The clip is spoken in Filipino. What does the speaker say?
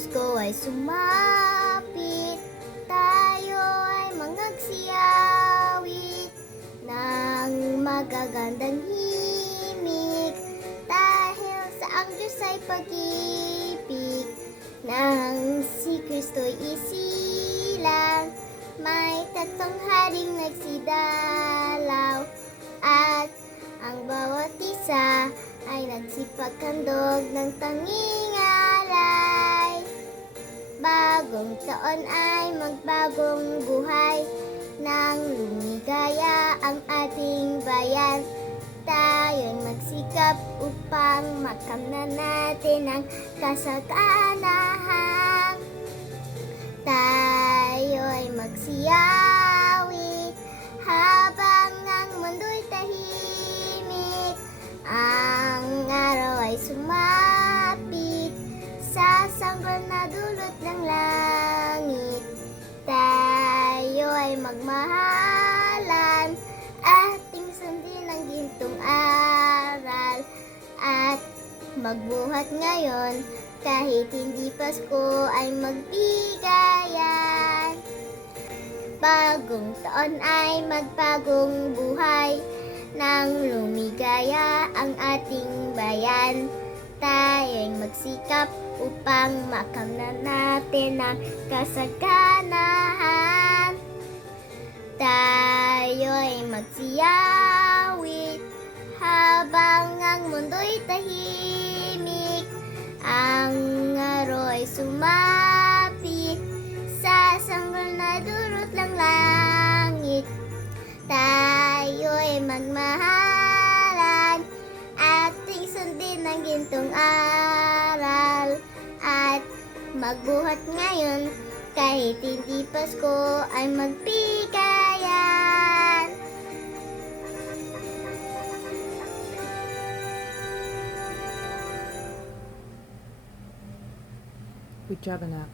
Pasko ay sumapit, tayo ay mangagsiyawit ng magagandang himig, dahil sa ang Diyos ay pag-ibig, nang si Kristo'y isilang, may tatlong haring nagsidalaw, at ang bawat isa ay nagsipaghandog ng tanging alay. Bagong taon ay magbagong buhay, nang lumigaya ang ating bayan. Tayo'y magsikap upang makamtan natin ang kasaganahan. Tayo'y magsiyawit habang ang mundo'y tahimik. Ang araw ay sumapit sa sanggol na dulot ng langit. Tayo'y magmahalan, ating sundin ang gintong aral, at magbuhat ngayon kahit hindi Pasko ay magbigayan. Bagong taon ay magbagong buhay, nang lumigaya ang ating bayan. Tayo'y magsikap upang makamtan natin ang kasaganahan. Tayo'y magsiyawit habang ang mundo'y tahimik. Ang araw ay sumapit sa sanggol na dulot ng langit. Tayo'y magmahalan, ating sundin ang gintong aral, at magbuhat ngayon kahit hindi Pasko ay magbigayan. Good job, anak.